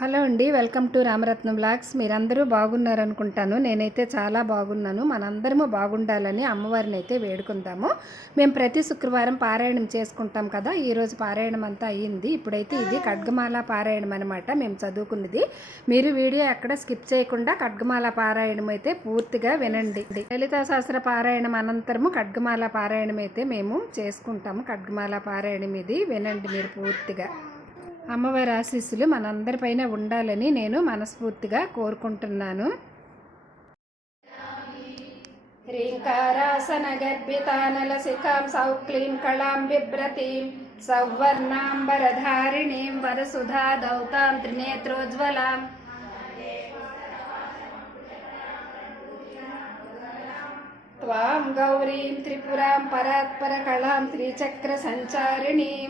Hello అండి welcome to Ramaratnam blogs. మీరందరూ బాగున్నారనుకుంటాను. నేనైతే చాలా బాగున్నాను. మనందరము బాగుండాలని అమ్మవారిని అయితే వేడుకుందాము. మేము ప్రతి శుక్రవారం పారాయణం చేసుకుంటాం కదా ఈరోజు పారాయణం అంతా అయ్యింది ఇప్పుడైతే ఇది ఖడ్గమాల పారాయణం అనమాట మేము చదువుకున్నది. మీరు వీడియో ఎక్కడ స్కిప్ చేయకుండా ఖడ్గమాల పారాయణం అయితే పూర్తిగా వినండి. లలితా శాస్త్ర పారాయణం అనంతరము ఖడ్గమాల పారాయణం అయితే మేము చేసుకుంటాము. ఖడ్గమాల పారాయణం ఇది. వినండి మీరు పూర్తిగా. అమ్మవారి ఆశీస్సులు మనందరిపైన ఉండాలని నేను మనస్ఫూర్తిగా కోరుకుంటున్నాను హ్రీంకారాసన గర్భితానల శిఖాం సౌక్లీం కళాం బిభ్రతీం సౌవర్ణాంబరధారిణీం వరసుధా దౌతాం త్రినేత్రోజ్వలాం त्वां गौरीं त्रिपुरां परात्परकलां त्रिचक्रसञ्चारिणीं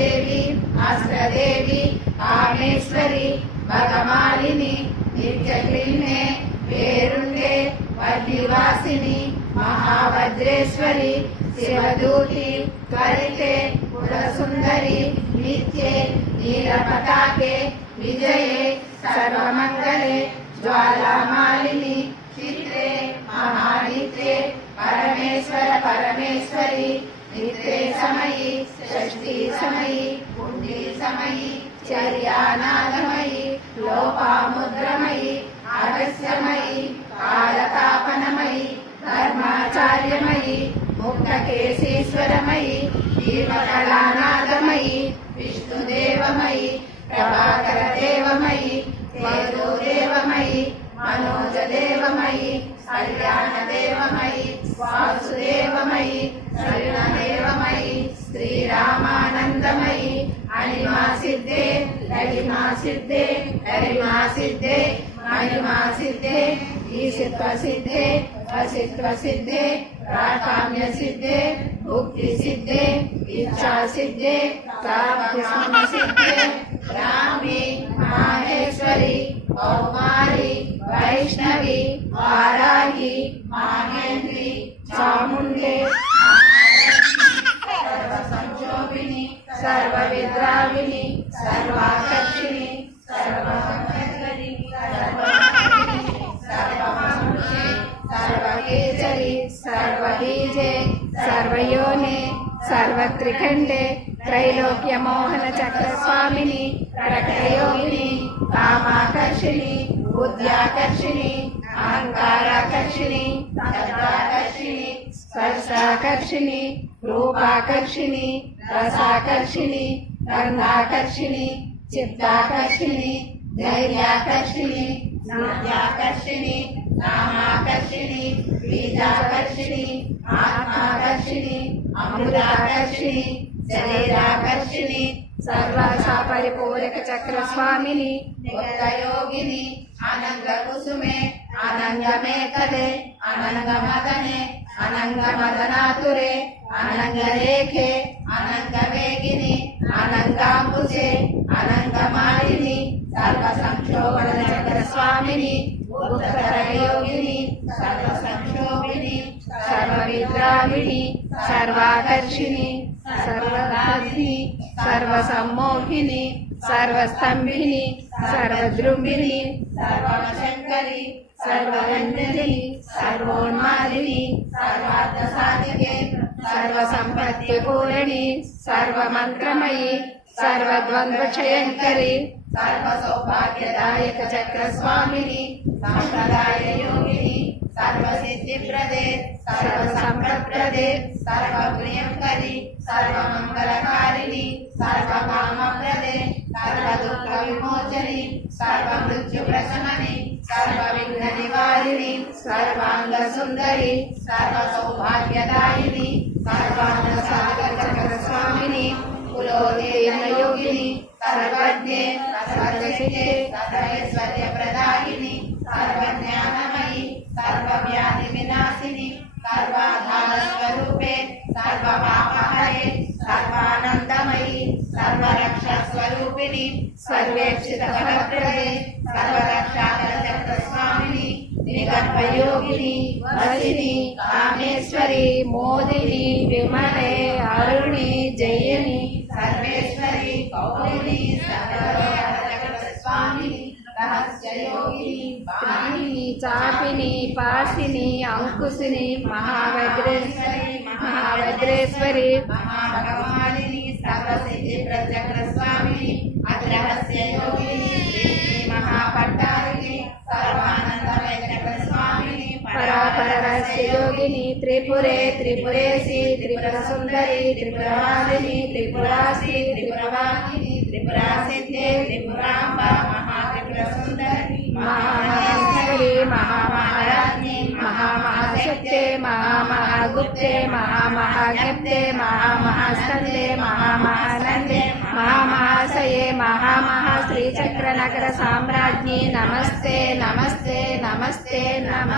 దేవి అస్త్రదేవి కామేశ్వరి భగమాలిని నిత్యక్లిన్నే పేరుండే వడ్నివాసిని మహాభద్రేశ్వరి శివదూతి త్వరితే పురసుందరి నిత్యే నీలపతాకే విజయే సర్వమంగళే జ్వాలామాలిని చిత్రే మహానిత్రే పరమేశ్వర పరమేశ్వరి నిత్రే సమయి షష్ఠీ సమయి పుణ్యీ సమయి చర్యానాథమయి లోపాముద్రమయి అగస్యమయి కాలతాపనమయి ధర్మాచార్యమయి ముక్తకేశీశ్వరమయి దీపకళానాథమయి విష్ణుదేవమయి ప్రభాకరదేవమయి దేవమయి మనోజదేవమయి కళ్యాణదేవమయి వాసుదేవమయి లలిమా సిద్ధే హరిమా సిద్ధే మహిమా సిద్ధే ఈశిత్వ సిద్ధే అసిత్వ సిద్ధే ప్రాకామ్య సిద్ధే భుక్తి సిద్ధే ఇచ్చా సిద్ధే ప్రాప్తి సిద్ధే రామి మాహేశ్వరి కౌమారి వైష్ణవి వారాహి మాహేంద్రి చాముండే సర్వ సర్వబీజే సర్వయోనే సర్వత్రిఖండే త్రైలోక్య మోహన చక్ర ప్రకటయోగిని కామాకర్షిణి బుద్ధ్యాకర్షిణి అహంకారాకర్షిణి శబ్దాకర్షిణి స్పర్శాకర్షిణి రూపాకర్షిణి రసాకర్షిణి గంధాకర్షిణి చిత్తాకర్షిణి ధైర్యాకర్షిణి నాట్యాకర్షిణి నామాకర్షిణి బీజాకర్షిణి ఆత్మాకర్షిణి అమృతాకర్షిణి శరీరాకర్షిణి సర్వాసా పరిపూరక చక్ర స్వామిని యోగిని అనంగ కుసుమే అనంగమేకదే అనంగ మదనే అనంగ మదనాతురే అనంగ రేఖే అనంగ వేగిని అనంగాంబుజే అనంగమాలిని సర్వ సంక్షోభణ చక్ర స్వామిని సర్వయోగిని సర్వ సంక్షోభిని సర్వ విద్రావిణి సర్వాకర్షిణి సర్వదాసిని సర్వ సమ్మోహిని సర్వస్తంభిని సర్వద్రుంభిని సర్వశంకరి సర్వవందరి సర్వోన్మాదిని సర్వార్థ సాధికే సర్వ సంపత్తి పూరణి సర్వమంత్రమయి సర్వద్వంద్వక్షయంకరి సర్వసౌభాగ్యదాయక చక్ర స్వామిని సంప్రదాయ యోగిని సర్వసిద్ధి ప్రదే సర్వసంప్రదే సర్వప్రియంకరి సర్వమంగళకారిణి ప్రియంకరి సర్వ సర్వ దుఃఖ విమోచని సర్వమృత్యు ప్రశమని సర్వ నివారిణి సర్వాంగ సుందరి సర్వసౌభాగ్యదాయిని సర్వాంగ కులోదేన యోగిని సర్వజ్ఞే సర్వశక్తే సర్వైశ్వర్య ప్రదాయిని సర్వజ్ఞానమయి సర్వవ్యాధి వినాశిని సర్వాధార స్వరూపే సర్వపాపహరే సర్వానందమయి సర్వరక్ష స్వరూపిణి సర్వేక్షిత ఫలప్రదే సర్వరక్షాకర స్వామిని నిగర్భయోగిని వసిని కామేశ్వరి మోదిని విమలే అరుణి జయని చాపిని పాసిని అంకుశిని మహావజ్రేశ్వరి మహావజ్రేశ్వరి మహాభగవాని సర్వసిద్ధి ప్రచక్ర స్వామిని అగ్రహస్య యోగిని మహాపట్టారిని సర్వానంద వెంకట స్వామిని పరాపరస్య యోగిని త్రిపురే త్రిపురేసి త్రిపుర సుందరి త్రిపురవాసిని త్రిపురాసి త్రిపురవాణిని త్రిపురా సిద్ధే త్రిపురాంబ మహాత్రిపుర సుందరి మహా మహామహారాజ్ఞి మహామహాశక్తే మహామహాగుప్తే మహామహాజ్ఞప్తే మహామహాస్కందే మహామహానందే మహామహాశయే మహామహాశ్రీచక్రనగర సామ్రాజ్ఞి నమస్తే నమస్తే నమస్తే నమ